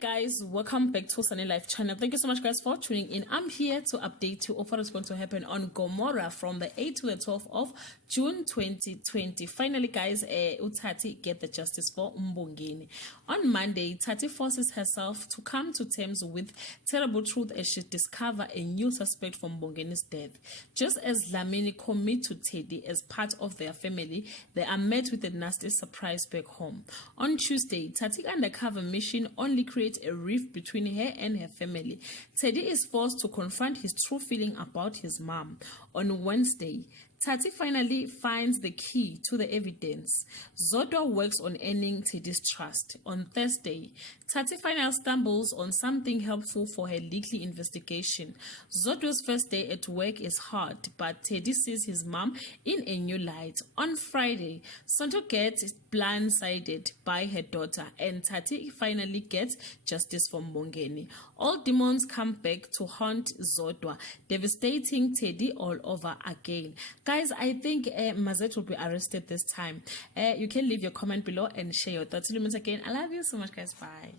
Guys, welcome back to Sunny Life channel. Thank you so much guys for tuning in. I'm here to update you of what is going to happen on Gomora from the 8th to the 12th of June 2020. Finally guys, Thathi get the justice for Mbongeni. On Monday, Thathi forces herself to come to terms with terrible truth as she discovers a new suspect for Mbongeni's death. Just as Lamini commit to Teddy as part of their family, they are met with a nasty surprise back home. On Tuesday, Thathi undercover mission only creates a rift between her and her family. Teddy is forced to confront his true feeling about his mom. On Wednesday, Thathi finally finds the key to the evidence. Zodwa works on earning Teddy's trust. On Thursday, Thathi finally stumbles on something helpful for her legal investigation. Zodwa's first day at work is hard, but Teddy sees his mom in a new light. On Friday, Santo gets blindsided by her daughter, and Thathi finally gets justice from Mbongeni. All demons come back to haunt Zodwa, devastating Teddy all over again. Guys, I think Mazet will be arrested this time. You can leave your comment below and share your thoughts. Till we meet again, I love you so much guys. Bye.